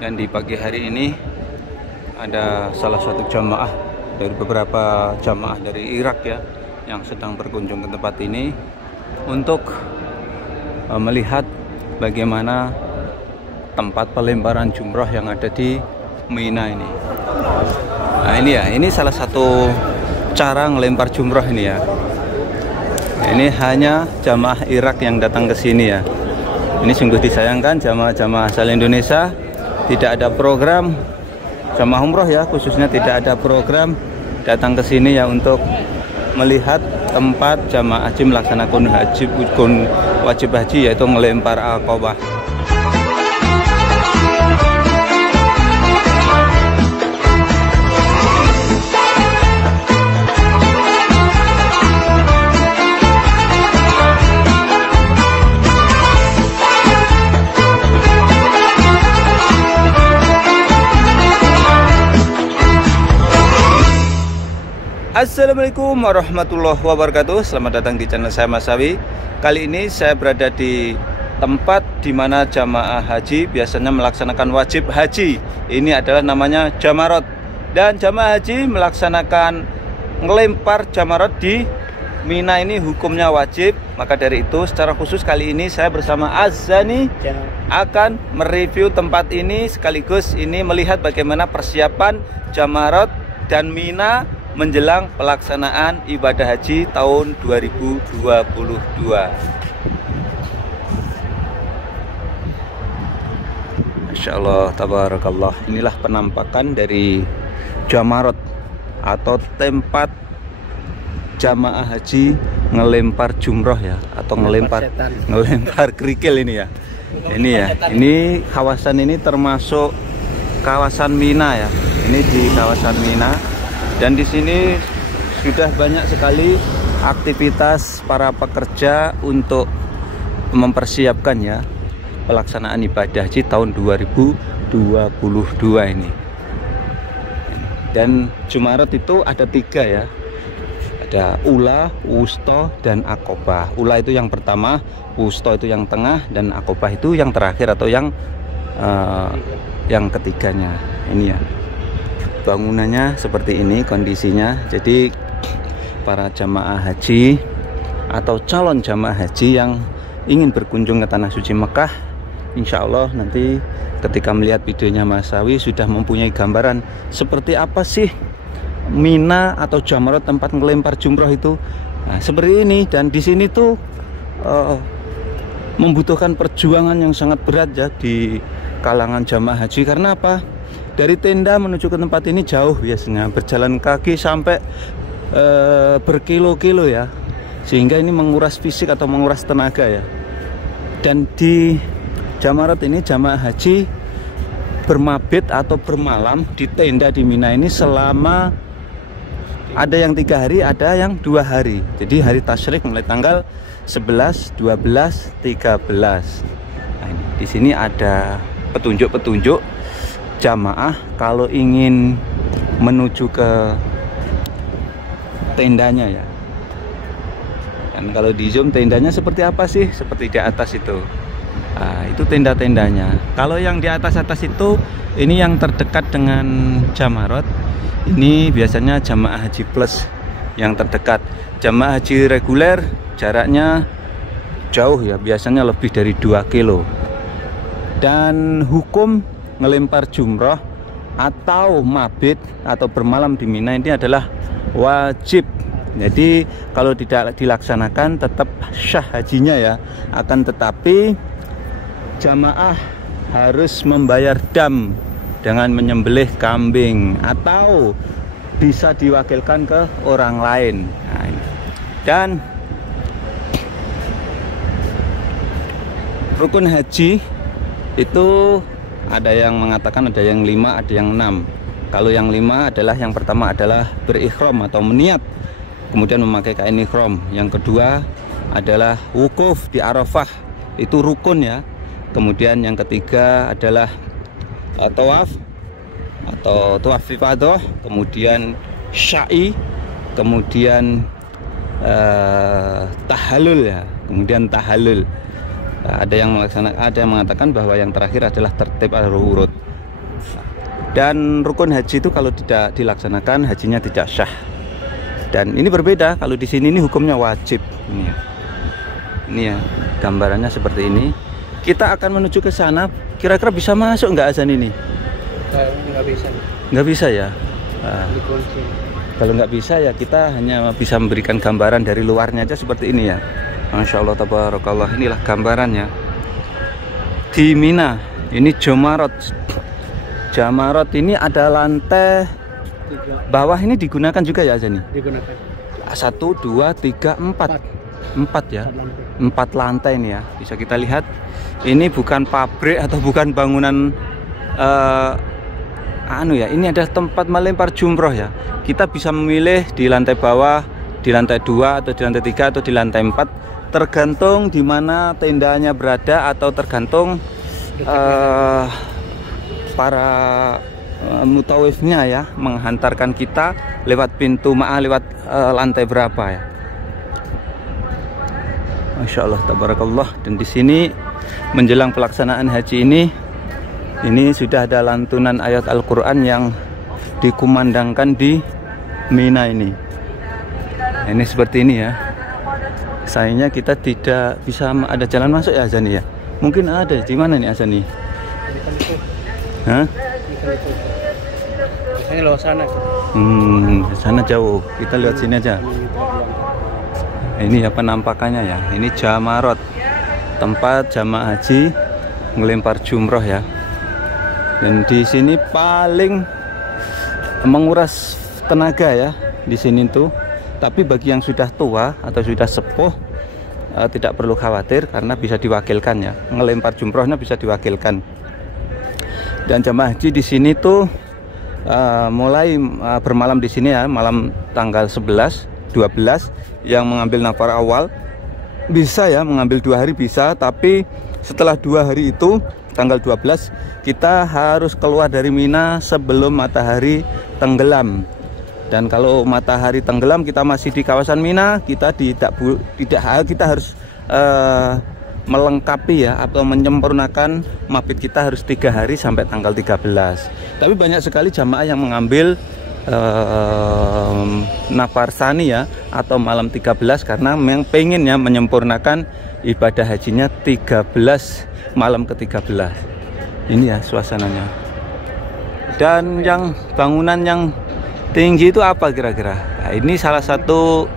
Dan di pagi hari ini ada salah satu jamaah dari beberapa jamaah dari Irak ya yang sedang berkunjung ke tempat ini untuk melihat bagaimana tempat pelemparan jumroh yang ada di Mina ini. Nah ini ya, ini salah satu cara ngelempar jumroh ini ya. Ini hanya jamaah Irak yang datang ke sini ya. Ini sungguh disayangkan, jamaah-jamaah asal Indonesia tidak ada program, jamaah umroh ya khususnya tidak ada program datang ke sini ya untuk melihat tempat jamaah haji melaksanakan wajib haji, yaitu ngelempar aqabah. Assalamualaikum warahmatullahi wabarakatuh. Selamat datang di channel saya Mas Sawi. Kali ini saya berada di tempat di mana jamaah haji biasanya melaksanakan wajib haji. Ini adalah namanya jamarot. Dan jamaah haji melaksanakan ngelempar jamarot di Mina ini hukumnya wajib. Maka dari itu secara khusus kali ini saya bersama Azani akan mereview tempat ini, sekaligus ini melihat bagaimana persiapan jamarot dan Mina menjelang pelaksanaan ibadah haji tahun 2022. Masya Allah, tabarakallah. Inilah penampakan dari jamarot atau tempat jamaah haji ngelempar jumroh ya, atau ngelempar kerikil ini ya. Ini ya, ini kawasan ini termasuk kawasan Mina ya. Ini di kawasan Mina. Dan di sini sudah banyak sekali aktivitas para pekerja untuk mempersiapkan ya pelaksanaan ibadah haji tahun 2022 ini. Dan jumarot itu ada 3 ya. Ada ula, wusto, dan aqobah. Ula itu yang pertama, wusto itu yang tengah, dan aqobah itu yang terakhir atau yang ketiganya. Ini ya. Bangunannya seperti ini kondisinya. Jadi para jamaah haji atau calon jamaah haji yang ingin berkunjung ke Tanah Suci Mekah, insya Allah nanti ketika melihat videonya Mas Sawi sudah mempunyai gambaran seperti apa sih Mina atau jamarot tempat ngelempar jumroh itu. Nah, seperti ini. Dan di sini tuh membutuhkan perjuangan yang sangat berat ya di kalangan jamaah haji. Karena apa? Dari tenda menuju ke tempat ini jauh biasanya, berjalan kaki sampai berkilo-kilo ya, sehingga ini menguras fisik atau menguras tenaga ya. Dan di jamarot ini jamaah haji bermabit atau bermalam di tenda di Mina ini selama ada yang 3 hari, ada yang 2 hari. Jadi hari tasyrik mulai tanggal 11, 12, 13. Nah, ini di sini ada petunjuk-petunjuk jamaah kalau ingin menuju ke tendanya ya. Dan kalau di zoom tendanya seperti apa sih? Seperti di atas itu. Nah, itu tenda-tendanya. Kalau yang di atas-atas itu, ini yang terdekat dengan jamarot. Ini biasanya jamaah haji plus yang terdekat. Jamaah haji reguler jaraknya jauh ya, biasanya lebih dari 2 kilo. Dan hukum ngelempar jumroh atau mabit atau bermalam di Mina ini adalah wajib. Jadi kalau tidak dilaksanakan tetap syah hajinya ya. Akan tetapi jamaah harus membayar dam dengan menyembelih kambing atau bisa diwakilkan ke orang lain. Nah, ini. Dan rukun haji itu ada yang mengatakan ada yang 5, ada yang 6. Kalau yang 5 adalah yang pertama adalah berikhram atau meniat, kemudian memakai kain ikhram. Yang kedua adalah wukuf di Arafah, itu rukun ya. Kemudian yang ketiga adalah tawaf atau tawaf ifadah, kemudian sya'i, kemudian tahallul ya, kemudian tahallul. Ada yang melaksanakan, ada yang mengatakan bahwa yang terakhir adalah tertib al-urut. Dan rukun haji itu kalau tidak dilaksanakan hajinya tidak sah. Dan ini berbeda, kalau di sini ini hukumnya wajib. Ini ya gambarannya seperti ini. Kita akan menuju ke sana. Kira-kira bisa masuk nggak azan ini? Nggak bisa. Nggak bisa ya. Kalau nggak bisa ya kita hanya bisa memberikan gambaran dari luarnya aja seperti ini ya. Masya Allah tabarakallah, inilah gambarannya di Mina. Ini Jamarat. Jamarat ini ada lantai 3. Bawah ini digunakan juga ya azan ini? Digunakan. 1, 2, 3, 4 ya. 4 lantai ini ya. Bisa kita lihat ini bukan pabrik atau bukan bangunan ini adalah tempat melempar jumroh ya. Kita bisa memilih di lantai bawah, di lantai 2 atau di lantai 3 atau di lantai 4, tergantung di mana tendanya berada atau tergantung para mutawifnya ya menghantarkan kita lewat pintu lewat lantai berapa ya. Masya Allah tabarakallah. Dan di sini menjelang pelaksanaan haji ini sudah ada lantunan ayat Al-Quran yang dikumandangkan di Mina ini. Ini seperti ini ya. Sayangnya kita tidak bisa ada jalan masuk ya Azani ya. Mungkin ada di mana nih Azani? Hah? Biasanya lewat sana. Sana jauh. Kita lihat sini aja. Ini ya penampakannya ya. Ini Jamarat, tempat jamaah haji ngelempar jumroh ya. Dan di sini paling menguras tenaga ya di sini tuh. Tapi bagi yang sudah tua atau sudah sepuh tidak perlu khawatir karena bisa diwakilkan ya. Ngelempar jumrohnya bisa diwakilkan. Dan jamaah haji di sini tuh mulai bermalam di sini ya, malam tanggal 11, 12 yang mengambil nafar awal bisa ya, mengambil 2 hari bisa, tapi setelah 2 hari itu tanggal 12 kita harus keluar dari Mina sebelum matahari tenggelam. Dan kalau matahari tenggelam kita masih di kawasan Mina, kita kita harus melengkapi ya atau menyempurnakan mabit kita harus 3 hari sampai tanggal 13. Tapi banyak sekali jamaah yang mengambil nafar sani ya atau malam 13 karena memang pengennya menyempurnakan ibadah hajinya 13 malam ke-13. Ini ya suasananya. Dan yang bangunan yang tinggi itu apa kira-kira? Nah, ini salah satu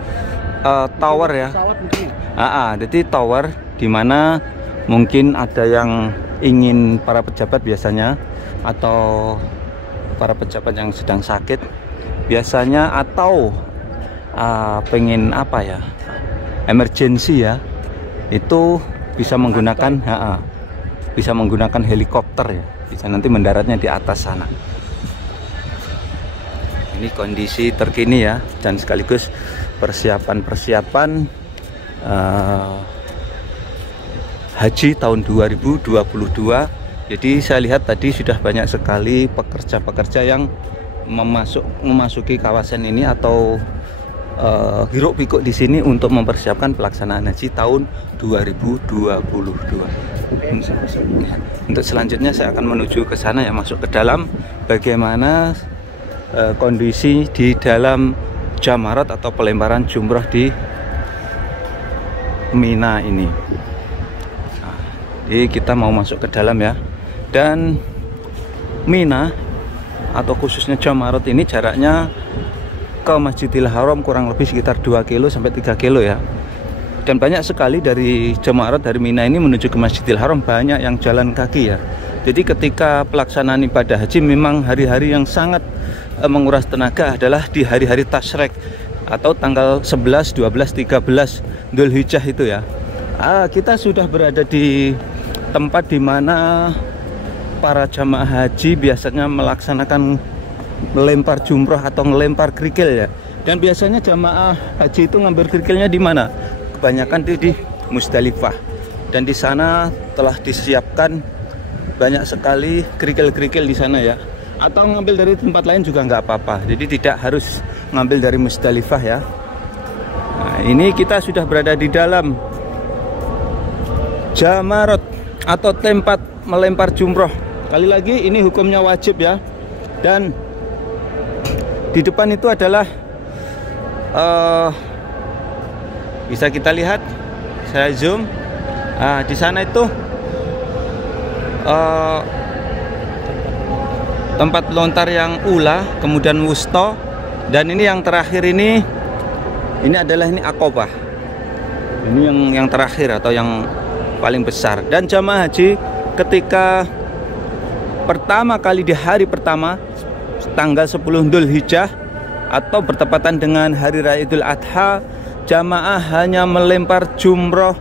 tower ya. Jadi tower dimana mungkin ada yang ingin para pejabat biasanya atau para pejabat yang sedang sakit biasanya atau pengen apa ya, emergency ya, itu bisa menggunakan helikopter ya, bisa nanti mendaratnya di atas sana. Ini kondisi terkini ya, dan sekaligus persiapan haji tahun 2022. Jadi saya lihat tadi sudah banyak sekali pekerja-pekerja yang memasuki kawasan ini atau hiruk pikuk di sini untuk mempersiapkan pelaksanaan haji tahun 2022. Untuk selanjutnya saya akan menuju ke sana ya, masuk ke dalam bagaimana kondisi di dalam Jamarat atau pelemparan jumroh di Mina ini. Jadi kita mau masuk ke dalam ya. Dan Mina atau khususnya Jamarat ini jaraknya ke Masjidil Haram kurang lebih sekitar 2 kilo sampai 3 kilo ya. Dan banyak sekali dari Jamarat dari Mina ini menuju ke Masjidil Haram banyak yang jalan kaki ya. Jadi ketika pelaksanaan ibadah haji memang hari-hari yang sangat menguras tenaga adalah di hari-hari Tasyrik atau tanggal 11, 12, 13 Dzulhijjah itu ya. Kita sudah berada di tempat di mana para jamaah haji biasanya melaksanakan melempar jumroh atau melempar kerikil ya. Dan biasanya jamaah haji itu ngambil kerikilnya di mana? Kebanyakan di Musdalifah. Dan di sana telah disiapkan banyak sekali kerikil-kerikil di sana ya. Atau ngambil dari tempat lain juga nggak apa-apa. Jadi tidak harus ngambil dari Musdalifah ya. Nah, ini kita sudah berada di dalam Jamarat atau tempat melempar jumroh Sekali lagi ini hukumnya wajib ya. Dan di depan itu adalah bisa kita lihat, saya zoom. Di sana itu tempat lontar yang ula, kemudian wusta, dan ini yang terakhir ini adalah Aqobah. Ini yang terakhir atau yang paling besar. Dan jamaah haji ketika pertama kali di hari pertama tanggal 10 Dzulhijjah atau bertepatan dengan hari raya Idul Adha, jamaah hanya melempar jumroh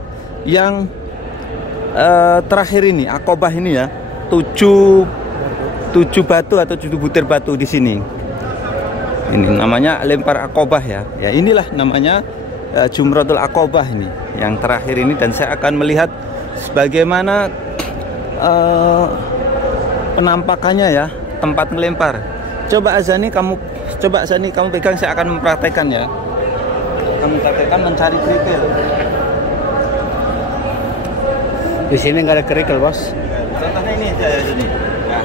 yang terakhir ini, Aqobah ini ya, 7 batu atau 7 butir batu di sini. Ini namanya lempar Aqobah ya. Ya inilah namanya Jumratul Aqobah ini yang terakhir ini, dan saya akan melihat bagaimana penampakannya ya, tempat melempar. Coba Azani kamu pegang, saya akan mempraktekkan ya. Kamu praktekkan mencari kerikil. Di sini nggak ada kerikil, bos. Contohnya ini aja ya, sini. Nah,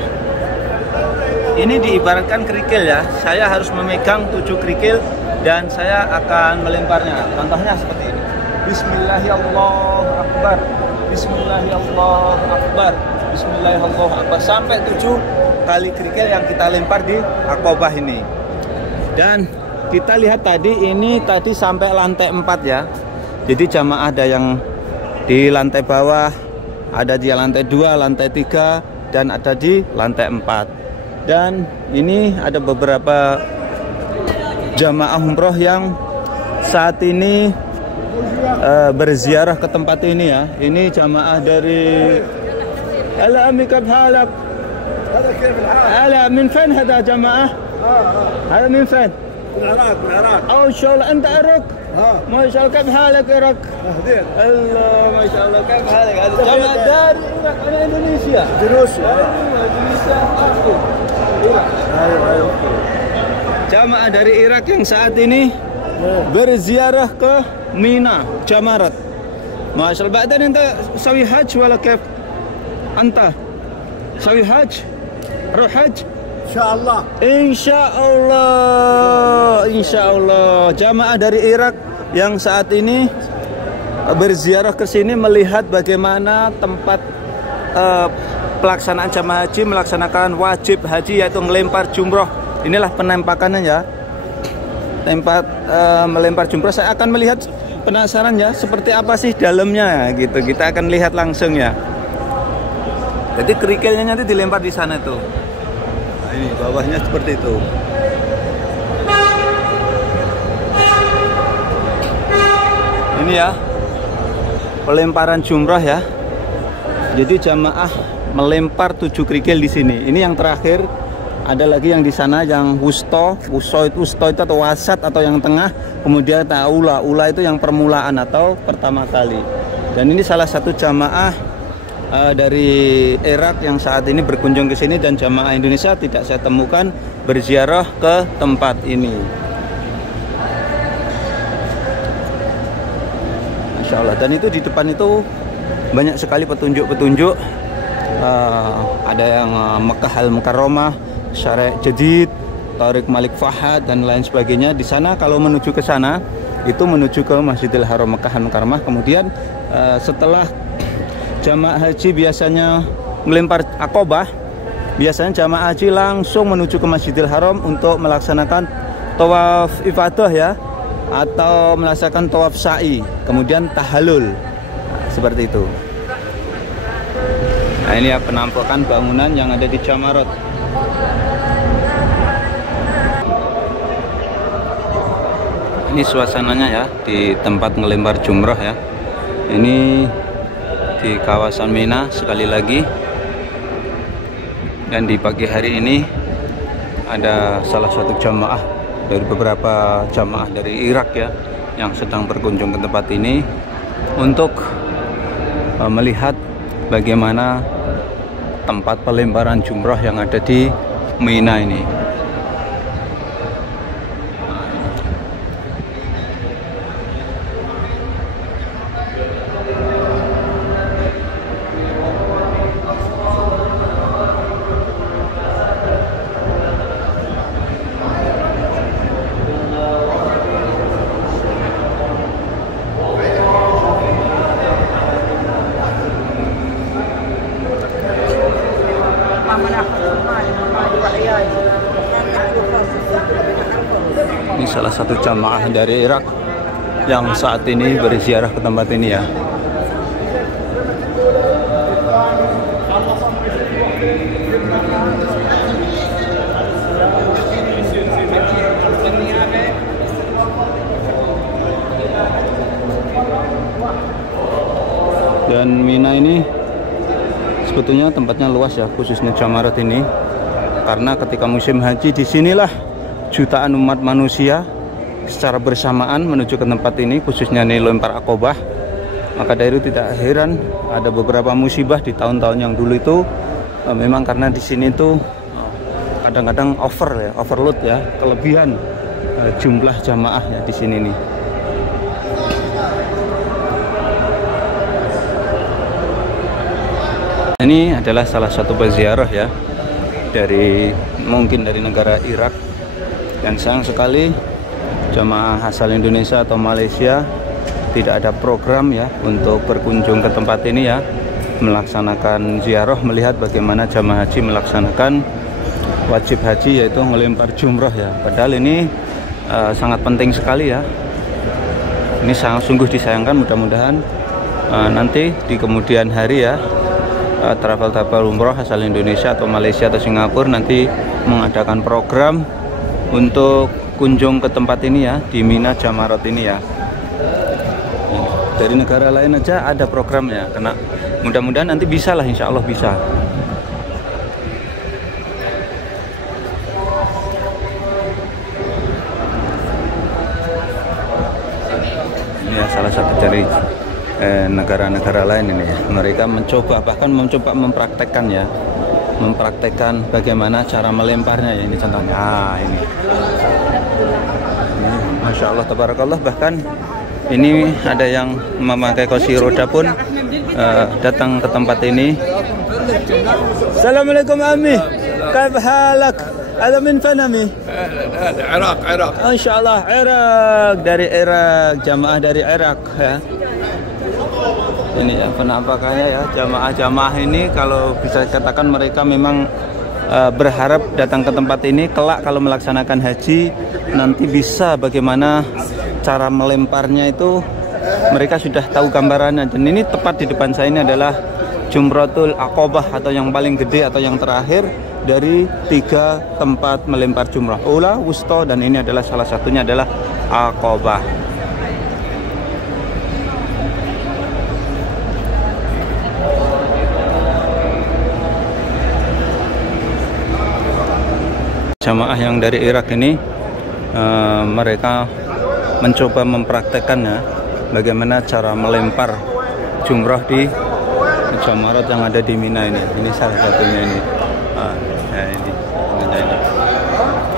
ini diibaratkan kerikil ya. Saya harus memegang 7 kerikil dan saya akan melemparnya. Contohnya seperti ini. Bismillahirrahmanirrahim. Bismillahirrahmanirrahim. Bismillahirrahmanirrahim. Sampai 7 kali kerikil yang kita lempar di Aqobah ini. Dan kita lihat tadi sampai lantai 4 ya. Jadi jamaah ada yang di lantai bawah, ada di lantai 2, lantai 3, dan ada di lantai 4. Dan ini ada beberapa jamaah umroh yang saat ini berziarah ke tempat ini ya. Ini jamaah dari Ala amikab halak. Ala min fin hada jamaah? Ala min fin? العراق أو شغل أنت عراق؟ ما شاء الله كيف حالك عراق؟ الله ما شاء الله كيف حالك؟ هذا جماعة دار العراق أنا إندونيسيا. إندونيسيا. إندونيسيا aku. Jamaah dari Irak yang saat ini berziarah ke Mina, Jamarat. Masya Allah. بعدين أنت سوي حج ولا كيف؟ أنت سوي حج؟ روح حج؟ Insyaallah. Insyaallah. Jamaah dari Irak yang saat ini berziarah ke sini melihat bagaimana tempat pelaksanaan jamaah haji melaksanakan wajib haji, yaitu melempar jumroh. Inilah penampakannya ya. Tempat melempar jumroh. Saya akan melihat, penasaran ya, seperti apa sih dalamnya gitu. Kita akan lihat langsung ya. Jadi kerikilnya nanti dilempar di sana tuh. Ini bawahnya seperti itu. Ini ya pelemparan jumrah ya. Jadi jamaah melempar 7 kerikil di sini. Ini yang terakhir. Ada lagi yang di sana yang wusto itu atau wasat atau yang tengah. Kemudian ula itu yang permulaan atau pertama kali. Dan ini salah satu jamaah dari Irak yang saat ini berkunjung ke sini, dan jamaah Indonesia tidak saya temukan berziarah ke tempat ini. Masya Allah. Dan itu di depan itu banyak sekali petunjuk-petunjuk. Ada yang Mekah Al-Mukarramah, Syarek Jadid, Tariq Malik Fahad, dan lain sebagainya. Di sana kalau menuju ke sana itu menuju ke Masjidil Haram Mekah Al-Mukarramah. Kemudian setelah jamaah haji biasanya melempar Aqobah, biasanya jamaah haji langsung menuju ke Masjidil Haram untuk melaksanakan tawaf ifadah ya, atau melaksanakan tawaf sa'i, kemudian tahallul. Seperti itu. Nah, ini ya penampakan bangunan yang ada di Jamarat. Ini suasananya ya di tempat melempar jumrah ya. Ini di kawasan Mina sekali lagi. Dan di pagi hari ini ada salah satu jamaah dari beberapa jamaah dari Irak ya yang sedang berkunjung ke tempat ini untuk melihat bagaimana tempat pelemparan jumrah yang ada di Mina ini. Ini salah satu jamaah dari Irak yang saat ini berziarah ke tempat ini ya. Dan Mina ini sebetulnya tempatnya luas ya, khususnya Jamarat ini, karena ketika musim haji disinilah jutaan umat manusia secara bersamaan menuju ke tempat ini, khususnya nih lempar Aqobah. Maka dari itu tidak heran ada beberapa musibah di tahun-tahun yang dulu itu, memang karena di sini tuh kadang-kadang overload ya, kelebihan jumlah jamaah ya di sini nih. Ini adalah salah satu peziarah ya, mungkin dari negara Irak, dan sayang sekali jamaah asal Indonesia atau Malaysia tidak ada program ya untuk berkunjung ke tempat ini ya, melaksanakan ziarah, melihat bagaimana jamaah haji melaksanakan wajib haji, yaitu melempar jumrah ya. Padahal ini sangat penting sekali ya. Ini sungguh disayangkan. Mudah-mudahan nanti di kemudian hari ya, travel umroh asal Indonesia atau Malaysia atau Singapura nanti mengadakan program untuk kunjung ke tempat ini ya, di Mina Jamarat ini ya. Dari negara lain aja ada programnya, karena mudah-mudahan nanti bisa lah, insya Allah bisa. Ini ya salah satu dari negara-negara lain ini ya, mereka bahkan mencoba mempraktekkan bagaimana cara melemparnya ya. Ini contohnya, ini Masya Allah tabarakallah, bahkan ini ada yang memakai kursi roda pun datang ke tempat ini. Assalamualaikum Ami, kaif halak? Ada min fanami? Irak. Insyaallah Irak, dari Irak, jamaah dari Irak ya. Ini ya penampakannya ya, jamaah-jamaah ini kalau bisa dikatakan mereka memang berharap datang ke tempat ini kelak kalau melaksanakan haji nanti bisa bagaimana cara melemparnya itu, mereka sudah tahu gambarannya. Dan ini tepat di depan saya ini adalah Jumratul Aqobah, atau yang paling gede atau yang terakhir dari 3 tempat melempar jumrah, Ula, Wusta, dan ini adalah salah satunya adalah Aqobah. Jamaah yang dari Irak ini mereka mencoba mempraktekkannya bagaimana cara melempar jumrah di Jamarat yang ada di Mina ini. Ini salah satunya ini. Ini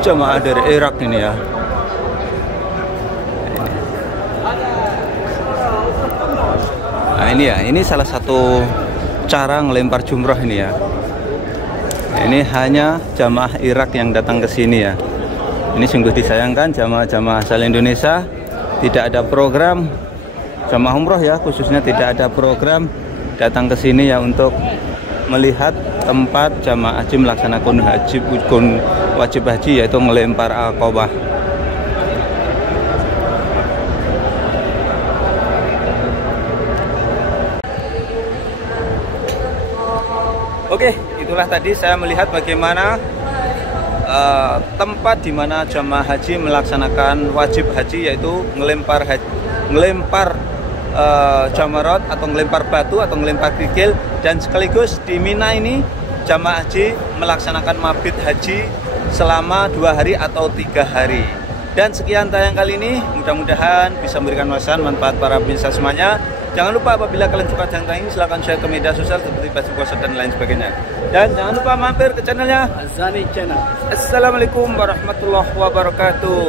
jamaah dari Irak ini ya. Nah ini ya, ini salah satu cara ngelempar jumrah ini ya. Ini hanya jamaah Irak yang datang ke sini ya. Ini sungguh disayangkan, jamaah-jamaah asal Indonesia tidak ada program, jamaah umroh ya khususnya tidak ada program datang ke sini ya untuk melihat tempat jamaah haji melaksanakan wajib haji, yaitu melempar Aqobah. Oke, itulah tadi saya melihat bagaimana tempat di mana jamaah haji melaksanakan wajib haji, yaitu ngelempar jamarat atau ngelempar batu atau ngelempar kerikil, dan sekaligus di Mina ini jamaah haji melaksanakan mabit haji selama 2 hari atau 3 hari. Dan sekian tayang kali ini, mudah-mudahan bisa memberikan manfaat para pemirsa semuanya. Jangan lupa apabila kalian suka tayang ini, silahkan share ke media sosial seperti Facebook, WhatsApp, dan lain sebagainya. Dan jangan lupa mampir ke channelnya Azani Channel. Assalamualaikum warahmatullahi wabarakatuh.